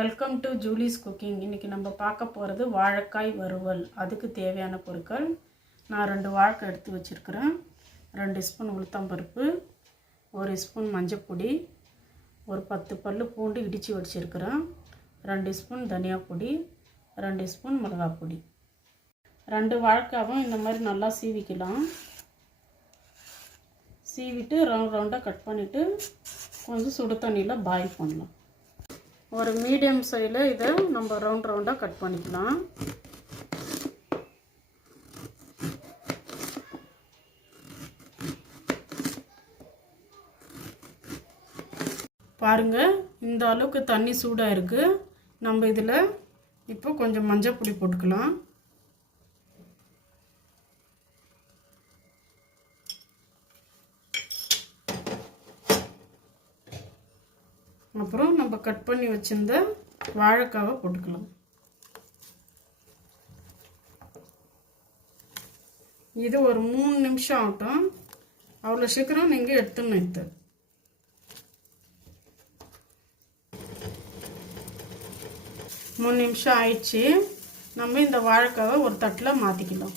Welcome to ஜூலிஸ் cooking. இன்றைக்கி நம்ம பார்க்க போகிறது வாழைக்காய் வறுவல். அதுக்கு தேவையான பொருட்கள், நான் 2 வாழைக்காய் எடுத்து வச்சுருக்கிறேன், 2 ஸ்பூன் உளுத்தம்பருப்பு, 1 ஸ்பூன் மஞ்சப்பொடி, ஒரு 10 பல்லு பூண்டு இடித்து வச்சுருக்கிறேன், 2 ஸ்பூன் தனியா பொடி, 2 ஸ்பூன் மிளகாய் பொடி. 2 வாழைக்காவும் இந்த மாதிரி நல்லா சீவிக்கலாம். சீவிட்டு ரவுண்டாக கட் பண்ணிவிட்டு கொஞ்சம் சுடு தண்ணியில் பாயில் பண்ணலாம். ஒரு மீடியம் சைஸில் இதை நம்ம ரவுண்டாக கட் பண்ணிக்கலாம். பாருங்கள், இந்த அளவுக்கு தண்ணி சூடாக இருக்குது. நம்ம இதில் இப்போ கொஞ்சம் மஞ்சள் பொடி போட்டுக்கலாம். அப்புறம் நம்ம கட் பண்ணி வச்சிருந்த வாழைக்காவை போட்டுக்கலாம். இது ஒரு 3 நிமிஷம் ஆகட்டும். அவ்வளோ சீக்கிரம் நீங்கள் எடுத்துடணும். இது 3 நிமிஷம் ஆயிடுச்சு. நம்ம இந்த வாழைக்காவை ஒரு தட்டில் மாற்றிக்கலாம்.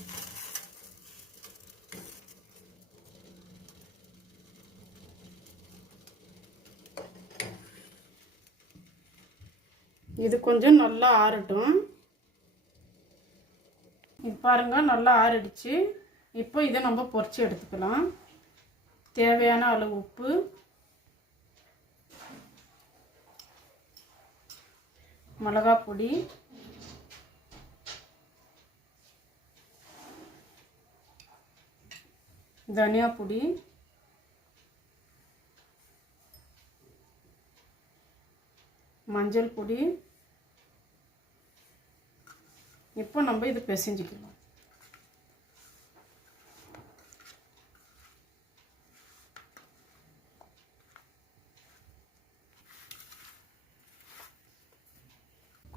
இது கொஞ்சம் நல்லா ஆறட்டும். இப்போ பாருங்க, நல்லா ஆறிடுச்சு. இப்போ இதை நம்ம பொரிச்சு எடுத்துக்கலாம். தேவையான அளவு உப்பு, மிளகாய் பொடி, தனியா பொடி, மஞ்சள் பொடி. இப்போ நம்ம இது பிசைஞ்சிக்கலாம்.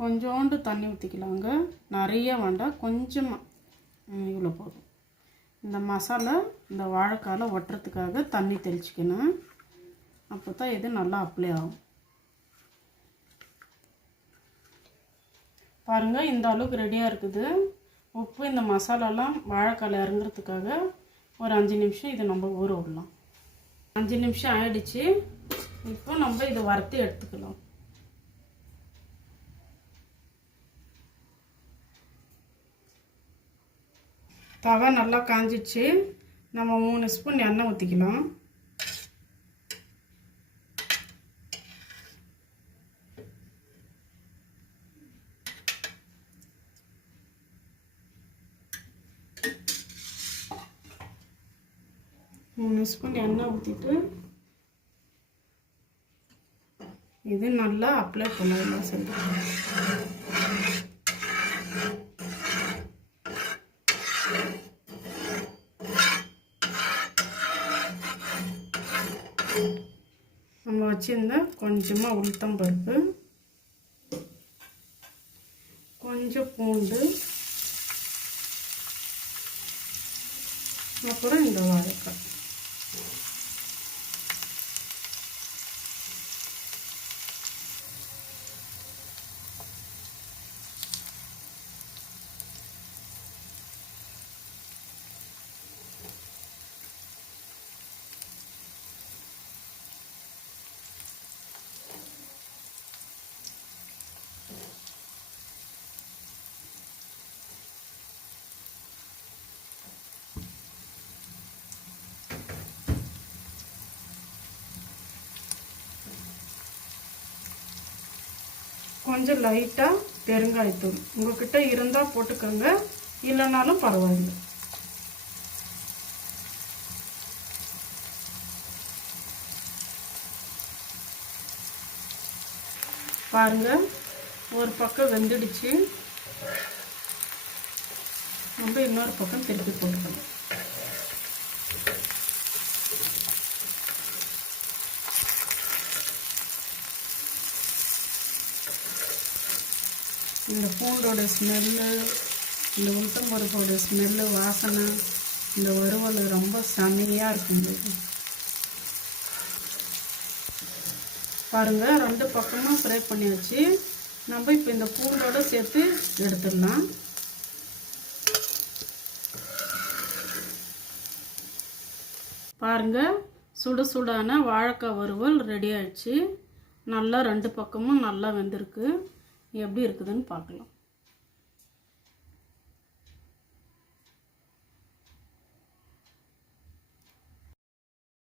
கொஞ்சோண்டு தண்ணி ஊற்றிக்கலாங்க. நிறைய வேண்டாம், கொஞ்சமாக, இவ்வளோ போதும். இந்த மசாலா இந்த வாழைக்காயில் ஒட்டுறதுக்காக தண்ணி தெளிச்சிக்கணும். அப்போ தான் இது நல்லா அப்ளை ஆகும். பாருங்கள், இந்த அளவுக்கு ரெடியாக இருக்குது. உப்பு இந்த மசாலாலாம் வாழைக்காயில் இறங்குறதுக்காக ஒரு 5 நிமிஷம் இதை நம்ம ஊற விடலாம். 5 நிமிஷம் ஆயிடுச்சு. இப்போ நம்ம இதை வறுத்து எடுத்துக்கலாம். தவா நல்லா காஞ்சிடுச்சு. நம்ம 3 ஸ்பூன் எண்ணெய் ஊற்றிக்கலாம். மூணு ஸ்பூன் எண்ணெய் ஊற்றிட்டு இது நல்லா அப்ளை பண்ணலாம். சரி, நம்ம வச்சிருந்த கொஞ்சமாக உளுத்தம்பருப்பு, கொஞ்சம் பூண்டு, அப்புறம் இந்த வாழைக்காய். கொஞ்சம் லைட்டாக பெருங்காயத்தூள் உங்கள்கிட்ட இருந்தால் போட்டுக்கோங்க, இல்லைனாலும் பரவாயில்லை. பாருங்கள், ஒரு பக்கம் வெந்துடுச்சு. நம்ம இன்னொரு பக்கம் திருப்பி போட்டுக்கணும். இந்த பூண்டோட ஸ்மெல்லு, இந்த உளுத்தம்பருப்போட ஸ்மெல்லு, வாசனை, இந்த வறுவல் ரொம்ப செமையாக இருக்குங்க. பாருங்கள், ரெண்டு பக்கமும் ஃப்ரை பண்ணியாச்சு. நம்ம இப்போ இந்த பூண்டோட சேர்த்து எடுத்துடலாம். பாருங்க, சுட சுடான வாழைக்காய் வறுவல் ரெடி ஆயிடுச்சு. நல்லா 2 பக்கமும் நல்லா வெந்திருக்கு. எப்படி இருக்குதுன்னு பார்க்கலாம்.